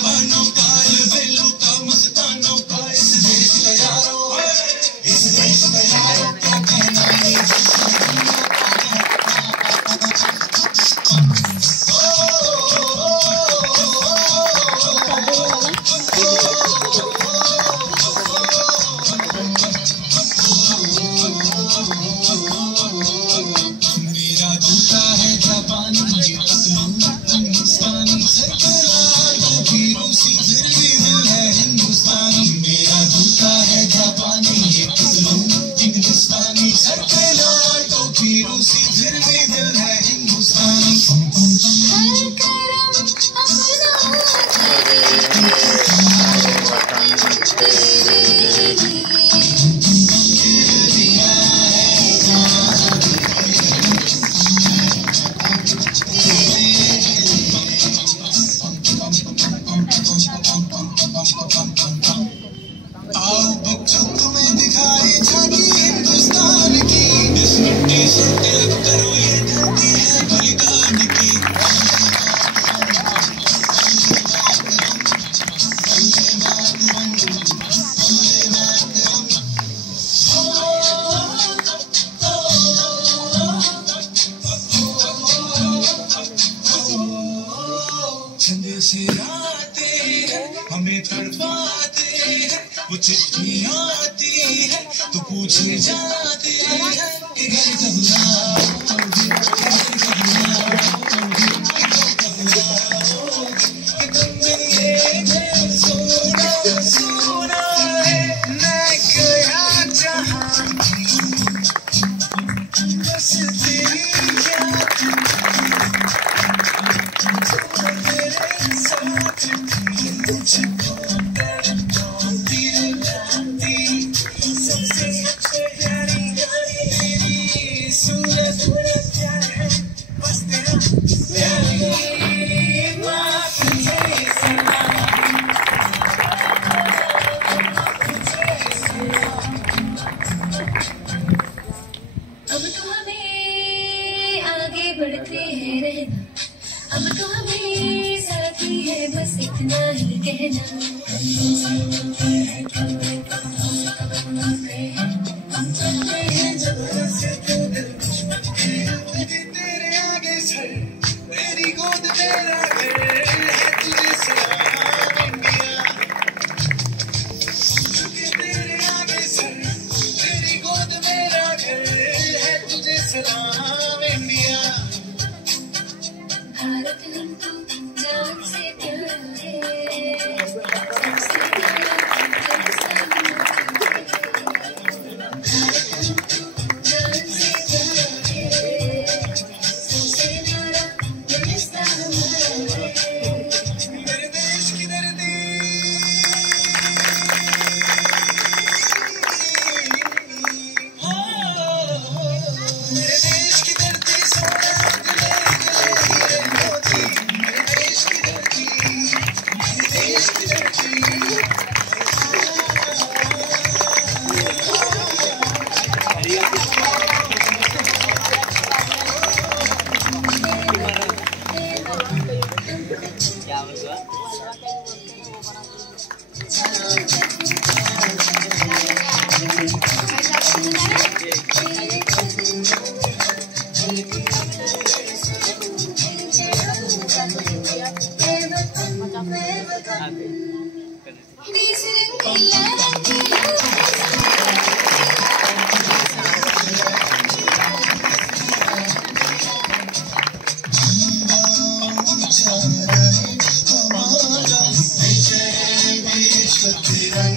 जवानों का ये बेलू का मस्तानों का इस देश का यारो इस देश का यारो क्या कहना ये मेरा जूता है जापानी ये हिंदुस्तानी रूसी फिर भी दिल है हिंदुस्तानी मेरा जूता है जापानी ये हिंदुस्तानी सर पे लाल टोपी रूसी फिर भी दिल है हिंदुस्तानी आओ बच्चों तुम्हें दिखाई झांकी हिंदुस्तान की इस मिट्टी से तिलक करो ये धरती है बलिदान की चंदे से आते हैं हमें तड़पाते हैं वो चिट्ठी आती है तो पूछे जाते हैं कि घर कब आओगे कि तुमने ये घर सोना सोना है मैं गया जहाँ बस तेरी याद मेरे साथ मुझको तड़पाती रुलाती सबसे प्यारी मेरी सूरत प्यार है बस तेरा प्यारी माफ है सलाम अब तो हमें आगे बढ़ते हैं रहना अब तो हमें साथी है बस इतना ही कहना हम चलते हैं जबरदस्त दिल तेरे आगे सर मेरी गोद मेरा घर है तुझे सलाम इंडिया क्योंकि तेरे आगे सर मेरी गोद मेरा घर है तुझे सलाम इंडिया भारत हमको जान से प्यार है सबसे प्यारा हिंदुस्तान भारत हमको जान से प्यार है सबसे प्यारा हिंदुस्तान मेरे देश की धरती मेरे देश की धरती सोना गले गले मोती मेरे देश की धरती मेरे देश की धरती तेरा